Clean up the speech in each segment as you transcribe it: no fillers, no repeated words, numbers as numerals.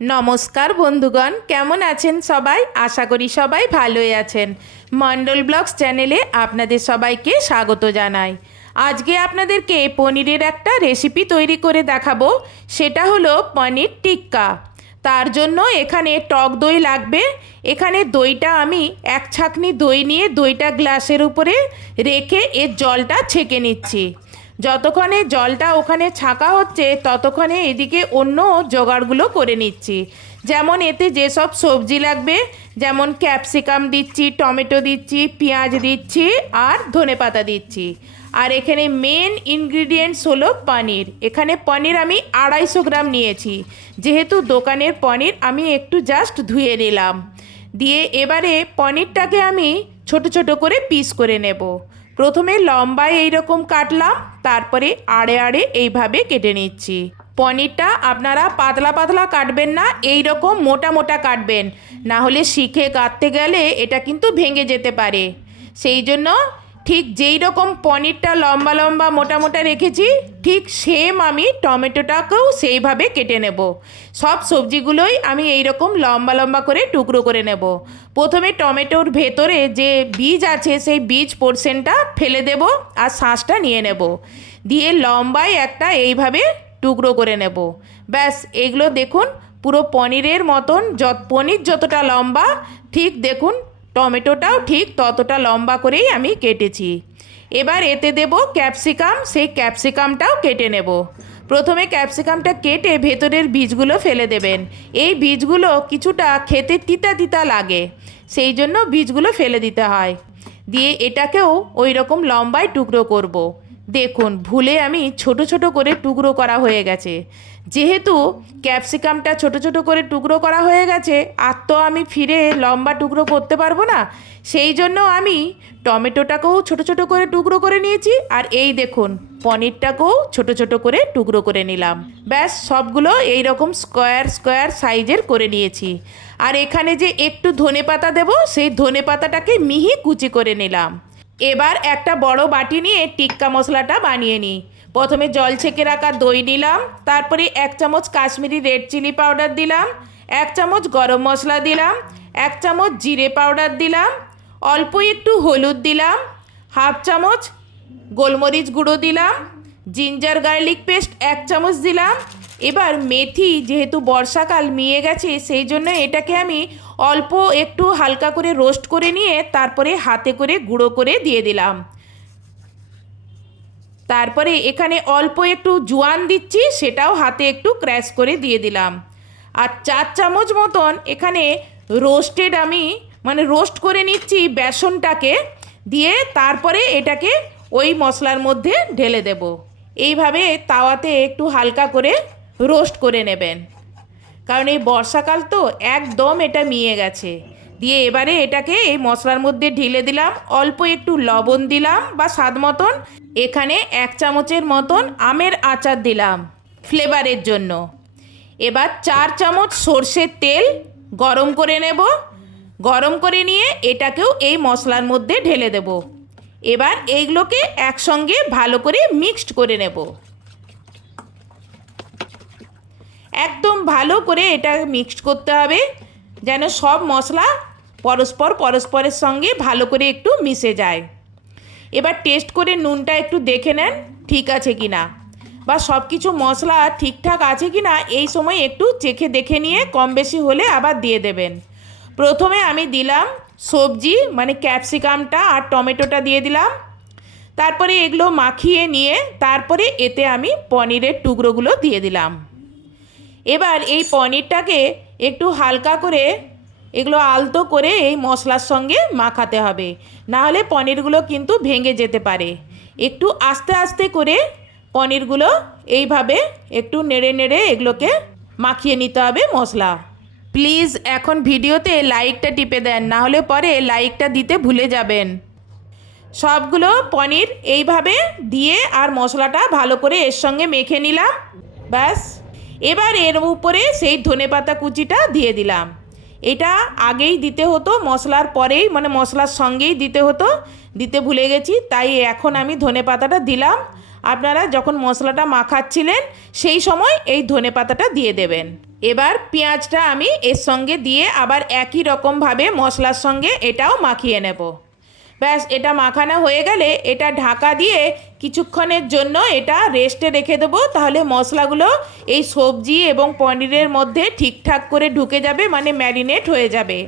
নমস্কার বন্ধুগণ, কেমন আছেন সবাই? আশা করি সবাই ভালোই আছেন। মণ্ডল ব্লগস চ্যানেলে আপনাদের সবাইকে স্বাগত জানাই। আজকে আপনাদেরকে পনিরের একটা রেসিপি তৈরি করে দেখাবো। সেটা হলো পনির টিক্কা। তার জন্য এখানে টক দই লাগবে। এখানে দইটা আমি এক ছাঁকনি দই নিয়ে দইটা গ্লাসের উপরে রেখে এর জলটা ছেঁকে নিচ্ছি। যতক্ষণে জলটা ওখানে ছাঁকা হচ্ছে ততক্ষণে এদিকে অন্য জোগাড়গুলো করে নিচ্ছি। যেমন এতে যেসব সবজি লাগবে, যেমন ক্যাপসিকাম দিচ্ছি, টমেটো দিচ্ছি, পেঁয়াজ দিচ্ছি আর ধনেপাতা দিচ্ছি। আর এখানে মেন ইনগ্রিডিয়েন্টস হলো পনির। এখানে পনির আমি 250 গ্রাম নিয়েছি। যেহেতু দোকানের পনির আমি একটু জাস্ট ধুয়ে নিলাম। দিয়ে এবারে পনিরটাকে আমি ছোট ছোট করে পিস করে নেব। প্রথমে লম্বায় এইরকম কাটলাম, তারপরে আড়ে আড়ে এইভাবে কেটে নিচ্ছি। পনিরটা আপনারা পাতলা পাতলা কাটবেন না, এই রকম মোটা মোটা কাটবেন, না হলে শিখে কাটতে গেলে এটা কিন্তু ভেঙে যেতে পারে। সেই জন্য ঠিক যেই রকম পনিরটা লম্বা লম্বা মোটা মোটা রেখেছি, ঠিক সেম আমি টমেটোটাকেও সেইভাবে কেটে নেব। সব সবজিগুলোই আমি এই রকম লম্বা লম্বা করে টুকরো করে নেব। প্রথমে টমেটোর ভেতরে যে বীজ আছে সেই বীজ পোর্শনটা ফেলে দেব আর শাঁসটা নিয়ে নেব। দিয়ে লম্বায় একটা এইভাবে টুকরো করে নেব। ব্যাস, এগুলো দেখুন পুরো পনিরের মতন, পনির যতটা লম্বা ঠিক দেখুন টমেটোটাও ঠিক ততটা লম্বা করেই আমি কেটেছি। এবার এতে দেব ক্যাপসিকাম, সেই ক্যাপসিকামটাও কেটে নেব। প্রথমে ক্যাপসিকামটা কেটে ভেতরের বীজগুলো ফেলে দেবেন। এই বীজগুলো কিছুটা খেতে তিতা তিতা লাগে, সেই জন্য বীজগুলো ফেলে দিতে হয়। দিয়ে এটাকেও ওই রকম লম্বায় টুকরো করব। দেখুন ভুলে আমি ছোট ছোট করে টুকরো করা হয়ে গেছে। যেহেতু ক্যাপসিকামটা ছোট ছোট করে টুকরো করা হয়ে গেছে, আর তো আমি ফিরে লম্বা টুকরো করতে পারবো না, সেই জন্য আমি টমেটোটাকেও ছোট ছোট করে টুকরো করে নিয়েছি। আর এই দেখুন পনিরটাকেও ছোট ছোট করে টুকরো করে নিলাম। ব্যাস, সবগুলো এই রকম স্কোয়ার স্কোয়ার সাইজের করে নিয়েছি। আর এখানে যে একটু ধনেপাতা দেবো, সেই ধনেপাতাটাকে মিহি কুচি করে নিলাম। এবার একটা বড় বাটি নিয়ে টিক্কা মশলাটা বানিয়ে নিই। প্রথমে জল ছেঁকে রাখা দই নিলাম, তারপরে 1 চামচ কাশ্মীরি রেড চিলি পাউডার দিলাম, 1 চামচ গরম মশলা দিলাম, 1 চামচ জিরে পাউডার দিলাম, অল্প একটু হলুদ দিলাম, 1/2 চামচ গোলমরিচ গুঁড়ো দিলাম, জিঞ্জার গার্লিক পেস্ট 1 চামচ দিলাম। এবার মেথি, যেহেতু বর্ষাকাল মিয়ে গেছে সেই জন্য এটাকে আমি অল্প একটু হালকা করে রোস্ট করে নিয়ে তারপরে হাতে করে গুঁড়ো করে দিয়ে দিলাম। তারপরে এখানে অল্প একটু জোয়ান দিচ্ছি, সেটাও হাতে একটু ক্র্যাশ করে দিয়ে দিলাম। আর 4 চামচ মতন এখানে রোস্টেড আমি রোস্ট করে নিচ্ছি বেসনটাকে। দিয়ে তারপরে এটাকে ওই মশলার মধ্যে ঢেলে দেব। এইভাবে তাওয়াতে একটু হালকা করে রোস্ট করে নেবেন, কারণ এই বর্ষাকাল তো একদম এটা মিয়ে গেছে। দিয়ে এবারে এটাকে এই মশলার মধ্যে ঢেলে দিলাম। অল্প একটু লবণ দিলাম বা স্বাদ মতন। এখানে 1 চামচের মতন আমের আচার দিলাম ফ্লেভারের জন্য। এবার 4 চামচ সর্ষের তেল গরম করে নেব। গরম করে নিয়ে এটাকেও এই মশলার মধ্যে ঢেলে দেব। এবার এইগুলোকে একসঙ্গে ভালো করে মিক্সড করে নেব। একদম ভালো করে এটা মিক্সড করতে হবে, যেন সব মশলা পরস্পরের সঙ্গে ভালো করে একটু মিশে যায়। এবার টেস্ট করে নুনটা একটু দেখে নেন ঠিক আছে কি না, বা সব কিছু মশলা ঠিকঠাক আছে কি না, এই সময় একটু চেখে দেখে নিয়ে কম বেশি হলে আবার দিয়ে দেবেন। প্রথমে আমি দিলাম সবজি ক্যাপসিকামটা আর টমেটোটা দিয়ে দিলাম। তারপরে এগুলো মাখিয়ে নিয়ে তারপরে এতে আমি পনিরের টুকরোগুলো দিয়ে দিলাম। এবার এই পনিরটাকে একটু হালকা করে এগুলো আলতো করে এই মশলার সঙ্গে মাখাতে হবে, না হলে পনিরগুলো কিন্তু ভেঙে যেতে পারে। একটু আস্তে আস্তে করে পনিরগুলো এইভাবে একটু নেড়ে নেড়ে এগুলোকে মাখিয়ে নিতে হবে মশলা। প্লিজ এখন ভিডিওতে লাইকটা টিপে দেন, না হলে পরে লাইকটা দিতে ভুলে যাবেন। সবগুলো পনির এইভাবে দিয়ে আর মশলাটা ভালো করে এর সঙ্গে মেখে নিলাম। ব্যাস, এবার এর উপরে সেই ধনেপাতা কুচিটা দিয়ে দিলাম। এটা আগেই দিতে হতো, মশলার পরেই মশলার সঙ্গেই দিতে হতো, দিতে ভুলে গেছি, তাই এখন আমি ধনেপাতাটা দিলাম। আপনারা যখন মশলাটা মাখাচ্ছিলেন সেই সময় এই ধনেপাতাটা দিয়ে দেবেন। এবার পেঁয়াজটা আমি এর সঙ্গে দিয়ে আবার একই রকমভাবে মশলার সঙ্গে এটাও মাখিয়ে নেব। ব্যাস, এটা মাখানো হয়ে গেলে এটা ঢাকা দিয়ে কিছুক্ষণের জন্য এটা রেস্টে রেখে দেবো। তাহলে মশলাগুলো এই সবজি এবং পনিরের মধ্যে ঠিকঠাক করে ঢুকে যাবে, মানে ম্যারিনেট হয়ে যাবে।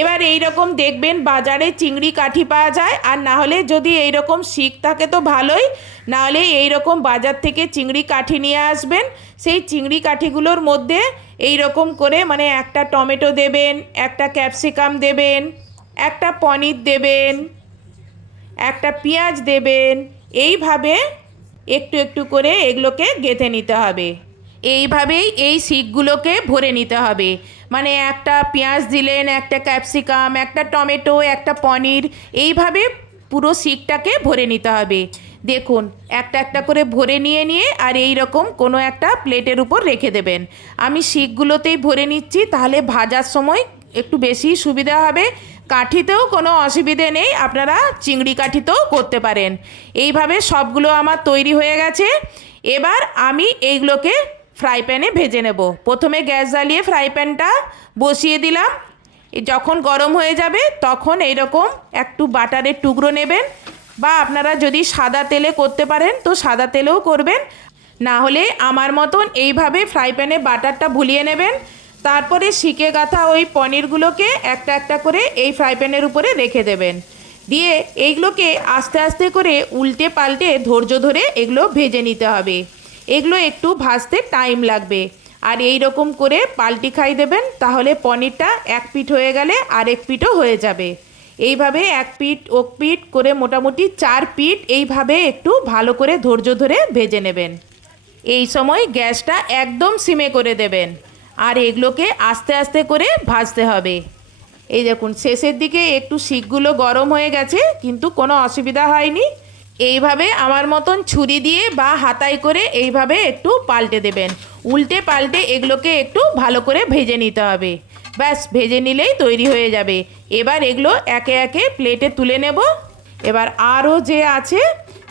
এবার এই রকম দেখবেন বাজারে চিংড়ি কাঠি পাওয়া যায়, আর না হলে যদি এই রকম শিক থাকে তো ভালোই, না হলে এই রকম বাজার থেকে চিংড়ি কাঠি নিয়ে আসবেন। সেই চিংড়ি কাঠিগুলোর মধ্যে এই রকম করে মানে একটা টমেটো দেবেন, একটা ক্যাপসিকাম দেবেন, একটা পনির দেবেন, একটা পেঁয়াজ দেবেন। এইভাবে একটু একটু করে এগুলোকে গেঁথে নিতে হবে। এইভাবেই এই শিকগুলোকে ভরে নিতে হবে। মানে একটা পেঁয়াজ দিলেন, একটা ক্যাপসিকাম, একটা টমেটো, একটা পনির, এইভাবে পুরো শিকটাকে ভরে নিতে হবে। দেখুন, একটা একটা করে ভরে নিয়ে আর এই রকম কোনো একটা প্লেটের উপর রেখে দেবেন। আমি শিকগুলোতেই ভরে নিচ্ছি, তাহলে ভাজার সময় একটু বেশি সুবিধা হবে। কাঠিতেও কোনো অসুবিধে নেই, আপনারা চিংড়ি কাঠিতেও করতে পারেন। এইভাবে সবগুলো আমার তৈরি হয়ে গেছে। এবার আমি এইগুলোকে ফ্রাই প্যানে ভেজে নেব। প্রথমে গ্যাস জ্বালিয়ে ফ্রাই প্যানটা বসিয়ে দিলাম। যখন গরম হয়ে যাবে তখন এইরকম একটু বাটারের টুকরো নেবেন, বা আপনারা যদি সাদা তেলে করতে পারেন তো সাদা তেলেও করবেন, না হলে আমার মতন এইভাবে ফ্রাই প্যানে বাটারটা ভুলিয়ে নেবেন। তারপরে শিকে গাঁথা ওই পনিরগুলোকে একটা একটা করে এই ফ্রাই প্যানের উপরে রেখে দেবেন। দিয়ে এইগুলোকে আস্তে আস্তে করে উল্টে পাল্টে ধৈর্য ধরে এগুলো ভেজে নিতে হবে। এগুলো একটু ভাজতে টাইম লাগবে। আর এই রকম করে পাল্টি খাই দেবেন, তাহলে পনিরটা এক পিঠ হয়ে গেলে আরেক পিঠও হয়ে যাবে। এইভাবে এক পিঠ ও পিঠ করে মোটামুটি 4 পিঠ এইভাবে একটু ভালো করে ধৈর্য ধরে ভেজে নেবেন। এই সময় গ্যাসটা একদম সিমে করে দেবেন, আর এগুলোকে আস্তে আস্তে করে ভাজতে হবে। এই দেখুন, শেষের দিকে একটু শিকগুলো গরম হয়ে গেছে, কিন্তু কোনো অসুবিধা হয়নি। এইভাবে আমার মতন ছুরি দিয়ে বা হাতায় করে এইভাবে একটু পাল্টে দেবেন। উল্টে পাল্টে এগুলোকে একটু ভালো করে ভেজে নিতে হবে। ব্যাস, ভেজে নিলেই তৈরি হয়ে যাবে। এবার এগুলো একে একে প্লেটে তুলে নেব। এবার আরও যে আছে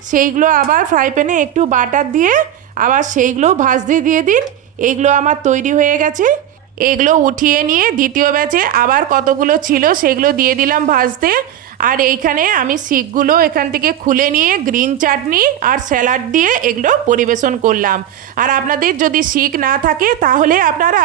সেইগুলো আবার ফ্রাই প্যানে একটু বাটার দিয়ে আবার সেইগুলো ভাজতে দিয়ে দিন। এইগুলো আমার তৈরি হয়ে গেছে। এগুলো উঠিয়ে নিয়ে দ্বিতীয় ব্যাচে আবার কতগুলো ছিল সেগুলো দিয়ে দিলাম ভাজতে। আর এইখানে আমি শিকগুলো এখান থেকে খুলে নিয়ে গ্রিন চাটনি আর স্যালাড দিয়ে এগুলো পরিবেশন করলাম। আর আপনাদের যদি শিক না থাকে তাহলে আপনারা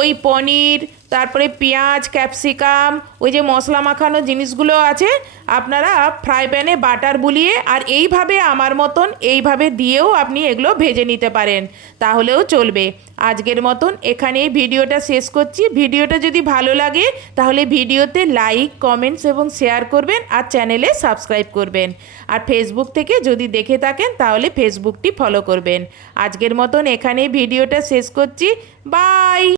ওই পনির, তারপরে পেঁয়াজ, ক্যাপসিকাম, ওই যে মশলা মাখানো জিনিসগুলো আছে, আপনারা ফ্রাই প্যানে বাটার বুলিয়ে আর এইভাবে আমার মতন এইভাবে দিয়েও আপনি এগুলো ভেজে নিতে পারেন, তাহলেও চলবে। আজকের মতন এখানেই ভিডিওটা শেষ করছি। ভিডিওটা যদি ভালো লাগে তাহলে ভিডিওতে লাইক, কমেন্টস এবং শেয়ার করবেন, আর চ্যানেলে সাবস্ক্রাইব করবেন। আর ফেসবুক থেকে যদি দেখে থাকেন তাহলে ফেসবুকটি ফলো করবেন। আজকের মতন এখানেই ভিডিওটা শেষ করছি। বাই।